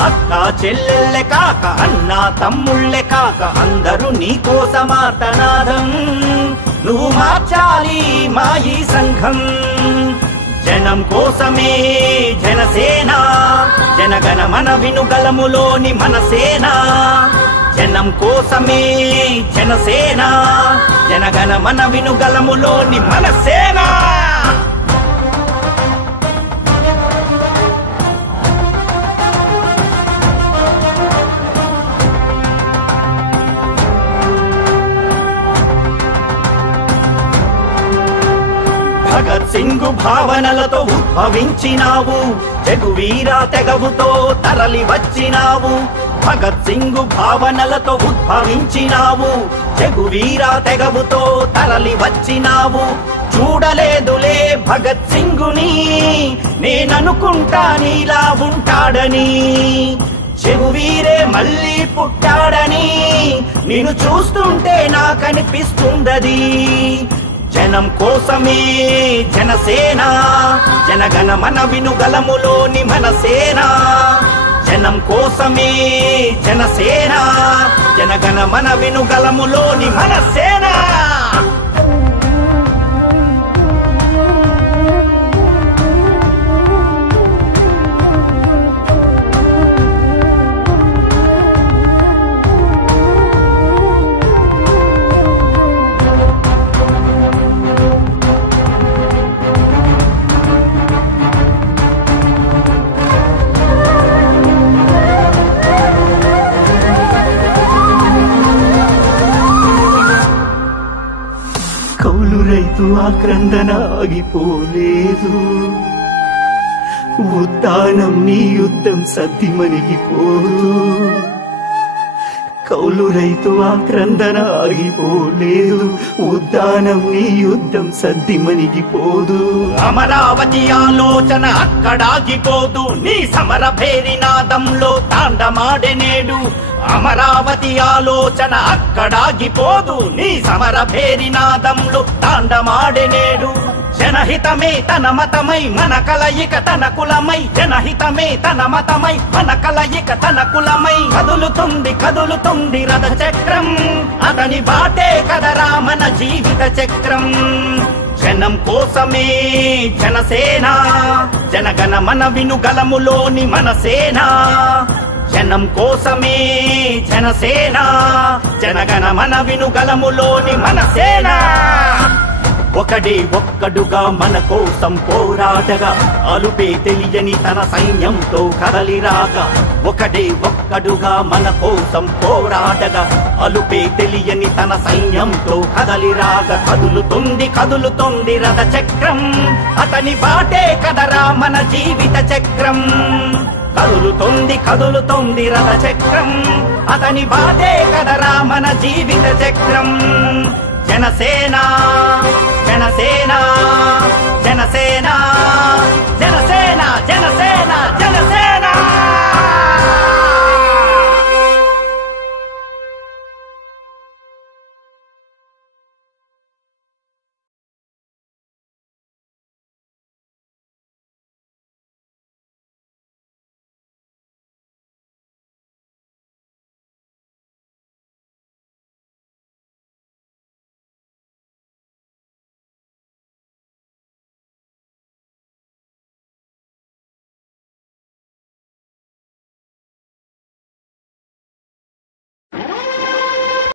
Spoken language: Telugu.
అక్క చెల్లెళ్ళే కాక అన్న తమ్ముళ్ళే కాక అందరూ నీ కోసమార్తనాదం నువ్వు మార్చాలి మా ఈ సంఘం జనం కోసమే జనసేన జనగణ మన వినుగలములోని మన సేన జనం కోసమే జనసేన జనగణ మన వినుగలములోని మన సేన భగత్ సింగ్ భావనలతో ఉద్భవించినావు జగువీర తెగవుతో తరలి వచ్చినావు భగత్ సింగ్ భావనలతో ఉద్భవించినావు జగువీర తెగవుతో తరలి వచ్చినావు చూడలేదులే భగత్ సింగుని నేననుకుంటా నీలా ఉంటాడని చెగువీరే మళ్ళీ పుట్టాడని నిన్ను చూస్తుంటే నాకనిపిస్తుందది జనం కోసమే జనసేన జనగణ మన వినుగలములోని మన సేన జనం కోసమే జనసేన జనగణ మన వినుగలములోని మన సేన రైతు ఆక్రందన ఆగిపోలేదు ఉద్దానం నీ యుద్ధం సద్దిమణిగిపోదు కౌలు రైతు ఆక్రందన ఆగిపోలేదు ఉద్దానం నీ యుద్ధం సద్దిమణిగిపోదు అమరావతి ఆలోచన అక్కడాగిపోదు నీ సమర భేరినాదంలో తాండమాడెనేడు అమరావతి ఆలోచన అక్కడాగిపోదు నీ సమర భేరినాదంలో తాండమాడెనేడు జనహితమే తన మతమై మన కలయిక తన కులమై జనహితమే తన మతమై మన కలయిక తన కులమై కదులుతుంది కదులుతుంది రథ చక్రం అతని బాటే కదరా మన జీవిత చక్రం జనం కోసమే జనసేన జనగణ మన వినుగలములోని మన సేన జనం కోసమే జనసేన జనగణ మన వినుగలములోని మన సేన ఒకడే ఒక్కడుగా మన కోసం పోరాడగా అలుపే తెలియని తన సైన్యంతో కదలిరాగా ఒకడే ఒక్కడుగా మన కోసం పోరాడగా అలుపే తెలియని తన సైన్యంతో కదలిరాగా కదులుతుంది కదులుతుంది రథ చక్రం అతని బాటే కదరా మన జీవిత చక్రం కదులుతుంది కదులుతుంది రథ చక్రం అతని బాటే కదరా మన జీవిత చక్రం జనసేన జనసేన జనసేన జనసేన జనసేన జనసేన